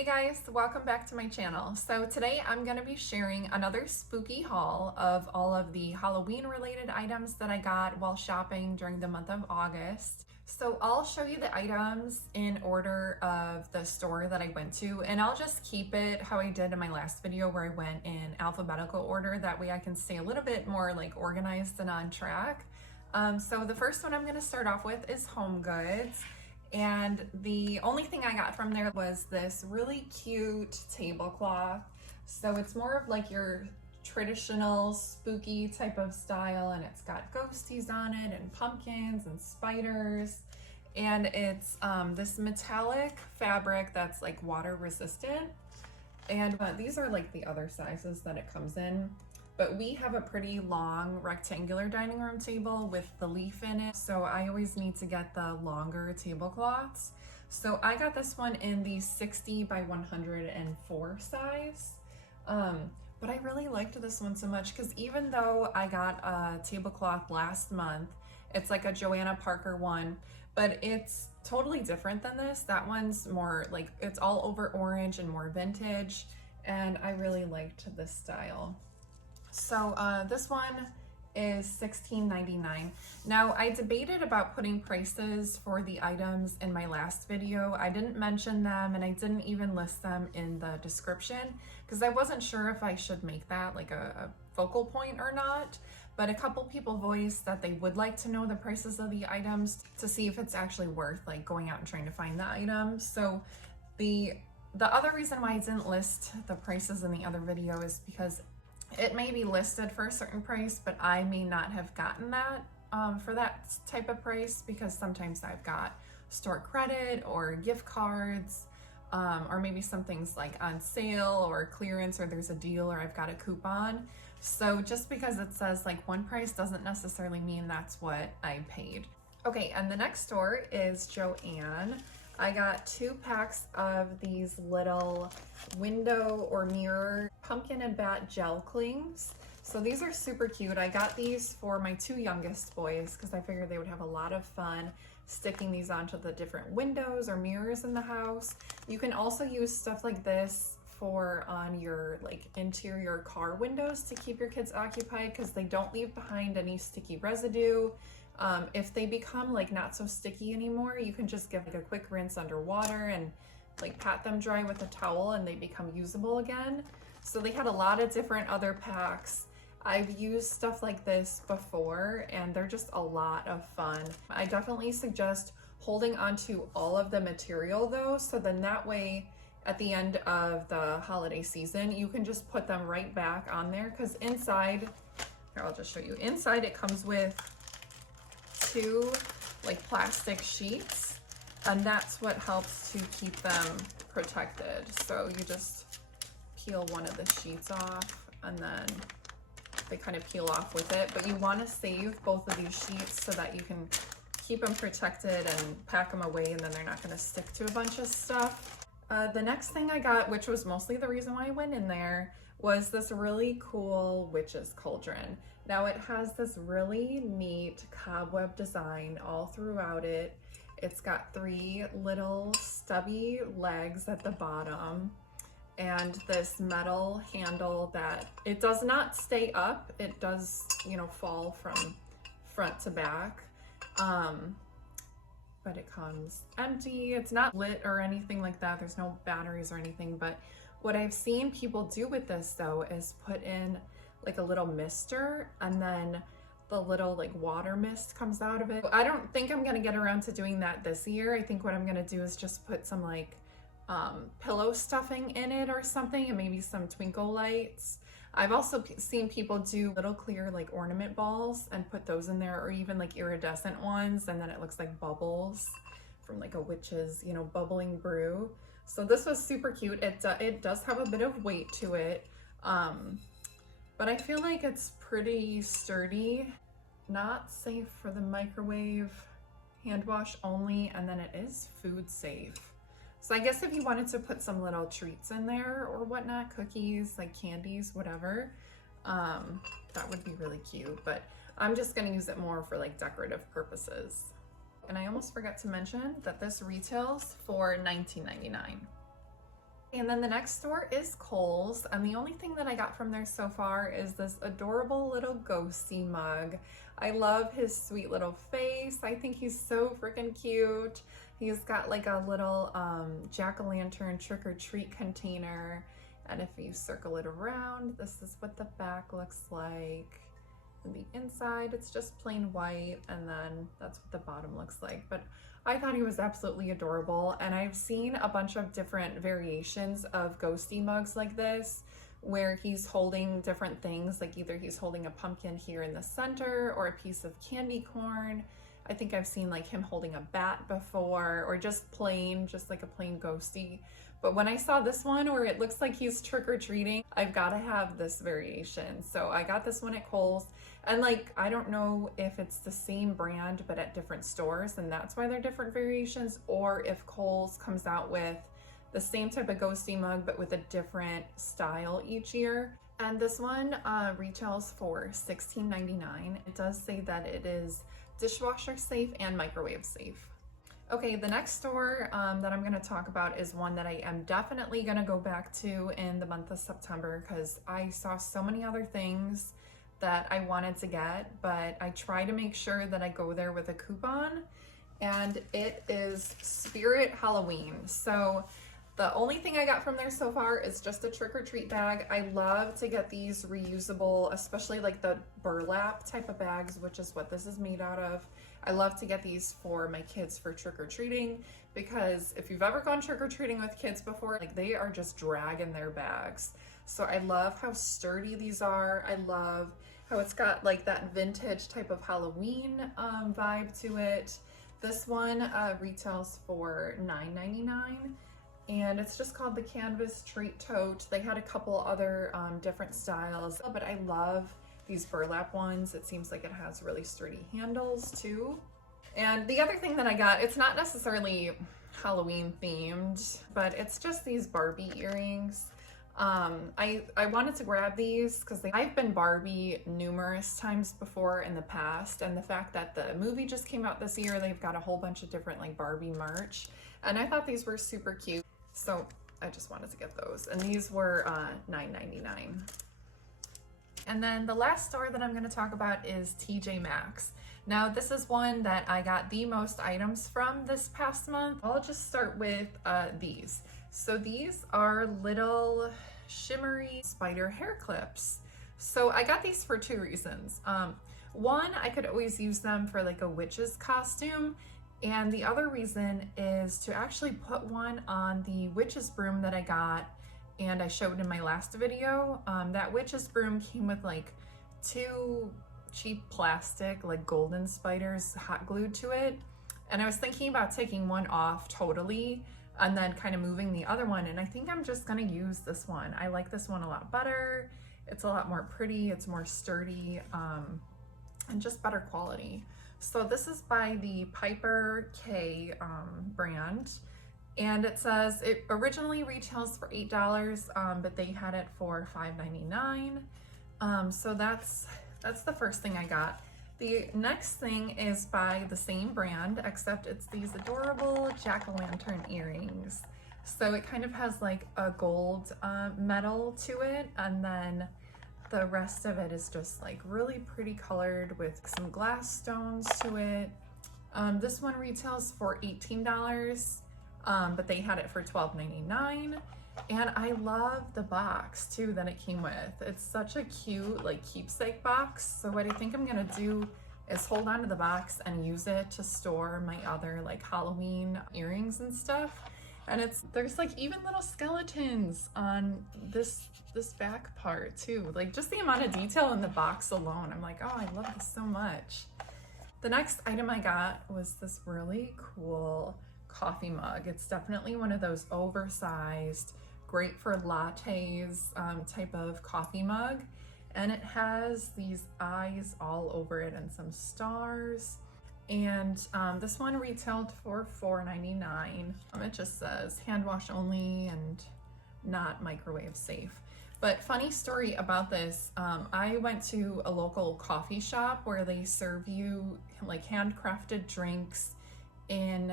Hey guys, welcome back to my channel. So today I'm going to be sharing another spooky haul of all of the Halloween related items that I got while shopping during the month of August. So I'll show you the items in order of the store that I went to, and I'll just keep it how I did in my last video where I went in alphabetical order. That way I can stay a little bit more like organized and on track. So the first one I'm going to start off with is HomeGoods. And the only thing I got from there was this really cute tablecloth. So it's more of like your traditional spooky type of style, and it's got ghosties on it and pumpkins and spiders. And it's this metallic fabric that's like water resistant. And these are like the other sizes that it comes in. But we have a pretty long rectangular dining room table with the leaf in it, so I always need to get the longer tablecloths. So I got this one in the 60 by 104 size. But I really liked this one so much because even though I got a tablecloth last month, it's like a Joanna Parker one, but it's totally different than this. That one's more like, it's all over orange and more vintage, and I really liked this style. So this one is $16.99. Now I debated about putting prices for the items in my last video. I didn't mention them, and I didn't even list them in the description because I wasn't sure if I should make that like a focal point or not. But a couple people voiced that they would like to know the prices of the items to see if it's actually worth like going out and trying to find the items. So the other reason why I didn't list the prices in the other video is because it may be listed for a certain price, but I may not have gotten that for that type of price because sometimes I've got store credit or gift cards, or maybe something's like on sale or clearance, or there's a deal, or I've got a coupon. So just because it says like one price doesn't necessarily mean that's what I paid. Okay, and the next store is JoAnn. I got 2 packs of these little window or mirror pumpkin and bat gel clings. So these are super cute. I got these for my 2 youngest boys because I figured they would have a lot of fun sticking these onto the different windows or mirrors in the house. You can also use stuff like this for on your like interior car windows to keep your kids occupied because they don't leave behind any sticky residue. If they become like not so sticky anymore, you can just give like a quick rinse underwater and like pat them dry with a towel and they become usable again. So they had a lot of different other packs. I've used stuff like this before and they're just a lot of fun. I definitely suggest holding onto all of the material though, so then that way at the end of the holiday season, you can just put them right back on there because inside, here I'll just show you, inside it comes with 2 like plastic sheets, and that's what helps to keep them protected. So you just peel one of the sheets off and then they kind of peel off with it, but you want to save both of these sheets so that you can keep them protected and pack them away and then they're not going to stick to a bunch of stuff. The next thing I got, which was mostly the reason why I went in there, was this really cool witch's cauldron. Now it has this really neat cobweb design all throughout it. It's got 3 little stubby legs at the bottom and this metal handle that it does not stay up. It does, you know, fall from front to back. But it comes empty. It's not lit or anything like that. There's no batteries or anything, but what I've seen people do with this though is put in like a little mister and then the little like water mist comes out of it. I don't think I'm gonna get around to doing that this year. I think what I'm gonna do is just put some like pillow stuffing in it or something and maybe some twinkle lights. I've also seen people do little clear like ornament balls and put those in there, or even like iridescent ones, and then it looks like bubbles from like a witch's, you know, bubbling brew. So this was super cute. It does have a bit of weight to it, but I feel like it's pretty sturdy. Not safe for the microwave, hand wash only, and then it is food safe. So I guess if you wanted to put some little treats in there or whatnot, cookies, like candies, whatever, that would be really cute. But I'm just gonna use it more for like decorative purposes. And I almost forgot to mention that this retails for $19.99. And then the next store is Kohls, and the only thing that I got from there so far is this adorable little ghosty mug. I love his sweet little face. I think he's so freaking cute. He's got like a little jack-o'-lantern trick-or-treat container, and if you circle it around, this is what the back looks like. And the inside, it's just plain white, and then that's what the bottom looks like. But I thought he was absolutely adorable, and I've seen a bunch of different variations of ghosty mugs like this, where he's holding different things, like either he's holding a pumpkin here in the center or a piece of candy corn. I think I've seen like him holding a bat before, or just like a plain ghosty. But when I saw this one where it looks like he's trick-or-treating, I've got to have this variation. So I got this one at Kohls, and like, I don't know if it's the same brand but at different stores, and that's why they're different variations, or if Kohls comes out with the same type of ghosty mug but with a different style each year. And this one retails for $16.99. It does say that it is dishwasher safe and microwave safe. Okay, the next store that I'm going to talk about is one that I am definitely going to go back to in the month of September, because I saw so many other things that I wanted to get, but I try to make sure that I go there with a coupon, and it is Spirit Halloween. So the only thing I got from there so far is just a trick-or-treat bag. I love to get these reusable, especially like the burlap type of bags, which is what this is made out of. I love to get these for my kids for trick-or-treating, because if you've ever gone trick-or-treating with kids before, like, they are just dragging their bags. So I love how sturdy these are. I love how it's got like that vintage type of Halloween vibe to it. This one retails for $9.99. And it's just called the Canvas Treat Tote. They had a couple other different styles, but I love these burlap ones. It seems like it has really sturdy handles too. And the other thing that I got, it's not necessarily Halloween themed, but it's just these Barbie earrings. I wanted to grab these because I've been Barbie numerous times before in the past, and the fact that the movie just came out this year, they've got a whole bunch of different like Barbie merch, and I thought these were super cute. So I just wanted to get those, and these were $9.99. And then the last store that I'm going to talk about is TJ Maxx. Now this is one that I got the most items from this past month. I'll just start with these. So these are little shimmery spider hair clips. So I got these for two reasons. One, I could always use them for like a witch's costume. And the other reason is to actually put one on the witch's broom that I got and I showed in my last video. That witch's broom came with like two cheap plastic like golden spiders hot glued to it. And I was thinking about taking one off totally and then kind of moving the other one. And I think I'm just gonna use this one. I like this one a lot better. It's a lot more pretty, it's more sturdy, and just better quality. So this is by the Piper K brand, and it says it originally retails for $8, but they had it for $5.99. So that's the first thing I got. The next thing is by the same brand, except it's these adorable jack-o'-lantern earrings. So it kind of has like a gold metal to it, and then the rest of it is just like really pretty colored with some glass stones to it. This one retails for $18, but they had it for $12.99. And I love the box too that it came with. It's such a cute like keepsake box. So what I think I'm gonna do is hold on to the box and use it to store my other like Halloween earrings and stuff. And there's like even little skeletons on this back part too. Like just the amount of detail in the box alone. I'm like, oh, I love this so much. The next item I got was this really cool coffee mug. It's definitely one of those oversized, great for lattes type of coffee mug. And it has these eyes all over it and some stars. And this one retailed for $4.99. It just says hand wash only and not microwave safe. But funny story about this, I went to a local coffee shop where they serve you like handcrafted drinks in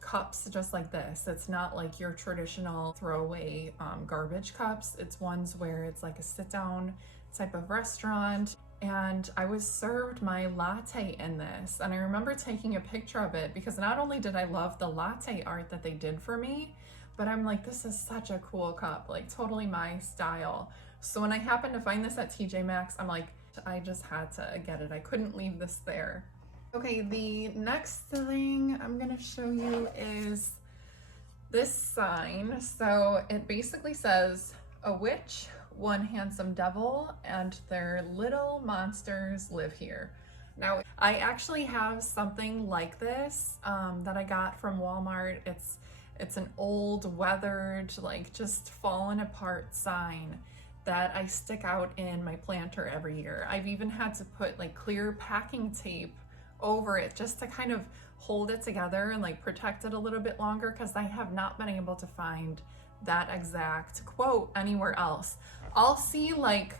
cups just like this. It's not like your traditional throwaway garbage cups. It's ones where it's like a sit-down type of restaurant. And I was served my latte in this. And I remember taking a picture of it because not only did I love the latte art that they did for me, but I'm like, this is such a cool cup, like totally my style. So when I happened to find this at TJ Maxx, I'm like, I just had to get it. I couldn't leave this there. Okay, the next thing I'm gonna show you is this sign. So it basically says, a witch, one handsome devil, and their little monsters live here. Now, I actually have something like this that I got from Walmart. It's an old, weathered, like just fallen apart sign that I stick out in my planter every year. I've even had to put like clear packing tape over it just to kind of hold it together and like protect it a little bit longer, because I have not been able to find that exact quote anywhere else. I'll see like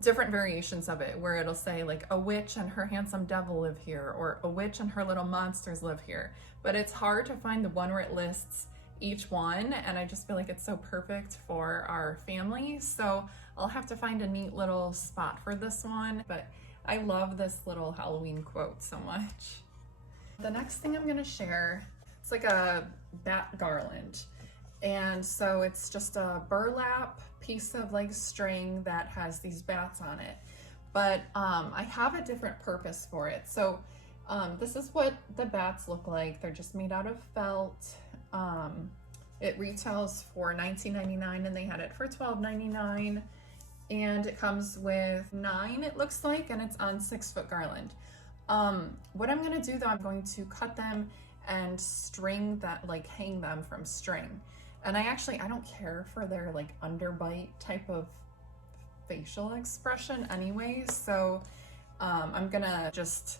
different variations of it where it'll say like, a witch and her handsome devil live here, or a witch and her little monsters live here, but it's hard to find the one where it lists each one, and I just feel like it's so perfect for our family. So I'll have to find a neat little spot for this one, but I love this little Halloween quote so much. The next thing I'm gonna share, it's like a bat garland. And so it's just a burlap piece of like string that has these bats on it. But I have a different purpose for it. So this is what the bats look like. They're just made out of felt. It retails for $19.99 and they had it for $12.99. And it comes with 9, it looks like, and it's on 6-foot garland. What I'm gonna do though, I'm going to cut them and string that, like hang them from string. And I don't care for their like underbite type of facial expression anyway. So I'm gonna just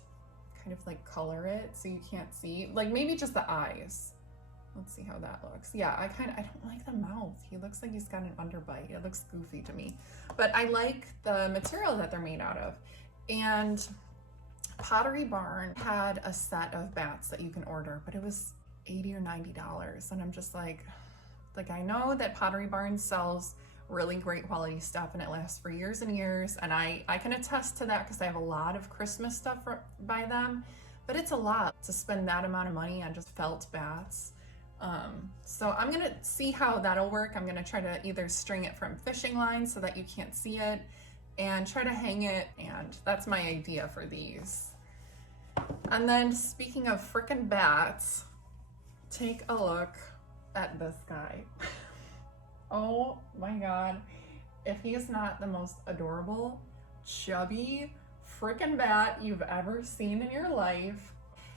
kind of like color it so you can't see, like maybe just the eyes. Let's see how that looks. Yeah, I don't like the mouth. He looks like he's got an underbite. It looks goofy to me, but I like the material that they're made out of. And Pottery Barn had a set of bats that you can order, but it was $80 or $90. And I'm just like I know that Pottery Barn sells really great quality stuff and it lasts for years and years. And I can attest to that because I have a lot of Christmas stuff by them, but it's a lot to spend that amount of money on just felt bats. So I'm gonna see how that'll work. I'm gonna try to either string it from fishing lines so that you can't see it and try to hang it, and that's my idea for these. And then speaking of frickin' bats, take a look at this guy. Oh my God. If he is not the most adorable, chubby frickin' bat you've ever seen in your life.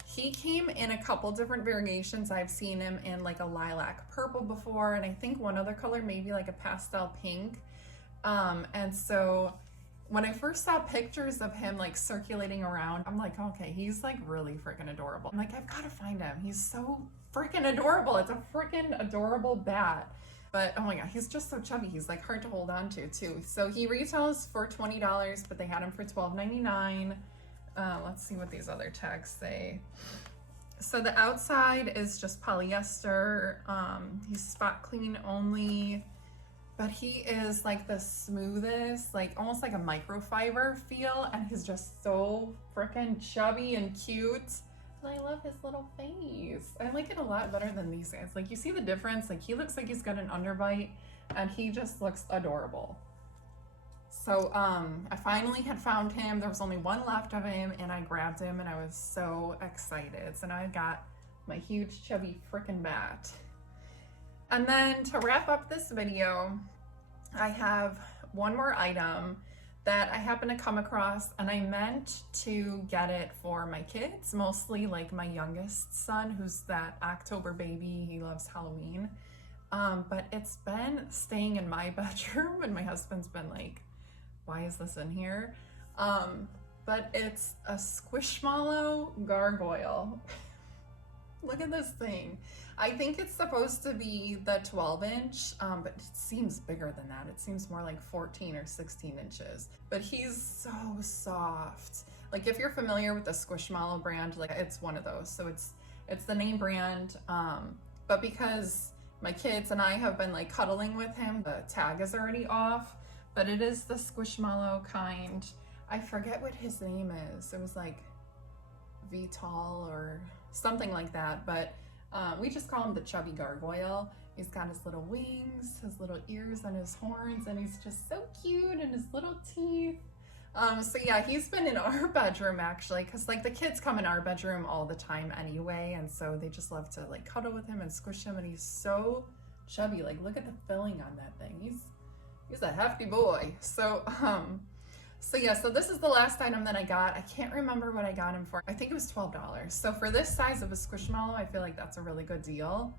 He came in a couple different variations. I've seen him in like a lilac purple before, and I think one other color, maybe like a pastel pink. And so when I first saw pictures of him like circulating around, I'm like, okay, he's like really freaking adorable. I'm like, I've got to find him. He's so freaking adorable. It's a freaking adorable bat. But oh my God, he's just so chubby. He's like hard to hold on to too. So he retails for $20, but they had him for $12.99. Let's see what these other tags say. So the outside is just polyester. He's spot clean only, but he is like the smoothest, like almost like a microfiber feel, and he's just so freaking chubby and cute. And I love his little face. I like it a lot better than these guys. Like, you see the difference? Like, he looks like he's got an underbite, and he just looks adorable. So I finally had found him. There was only one left of him, and I grabbed him, and I was so excited. So now I got my huge chubby frickin' bat. And then to wrap up this video, I have one more item that I happened to come across, and I meant to get it for my kids, mostly like my youngest son, who's that October baby. He loves Halloween. But it's been staying in my bedroom, and my husband's been like, why is this in here? But it's a Squishmallow gargoyle. Look at this thing. I think it's supposed to be the 12-inch, but it seems bigger than that. It seems more like 14 or 16 inches. But he's so soft. Like, if you're familiar with the Squishmallow brand, like, it's one of those. So It's the name brand, but because my kids and I have been like cuddling with him, the tag is already off, but it is the Squishmallow kind. I forget what his name is. It was like Vital or something like that, but we just call him the chubby gargoyle. He's got his little wings, his little ears and his horns, and he's just so cute, and his little teeth. So yeah, he's been in our bedroom actually, because like the kids come in our bedroom all the time anyway, and so they just love to like cuddle with him and squish him, and he's so chubby. Like, look at the filling on that thing. He's a hefty boy. So yeah, so this is the last item that I got. I can't remember what I got him for. I think it was $12. So for this size of a Squishmallow, I feel like that's a really good deal.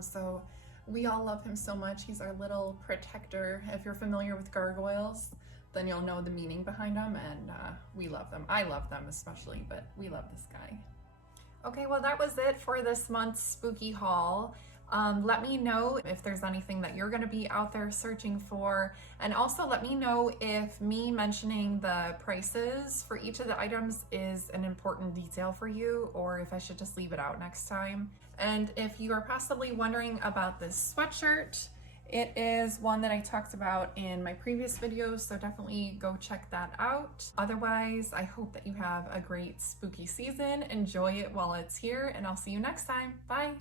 So we all love him so much. He's our little protector. If you're familiar with gargoyles, then you'll know the meaning behind them, and we love them. I love them especially, but we love this guy. Okay, well that was it for this month's spooky haul. Let me know if there's anything that you're gonna be out there searching for, and also let me know if me mentioning the prices for each of the items is an important detail for you, or if I should just leave it out next time. And if you are possibly wondering about this sweatshirt, it is one that I talked about in my previous videos, so definitely go check that out. Otherwise, I hope that you have a great spooky season. Enjoy it while it's here, and I'll see you next time. Bye!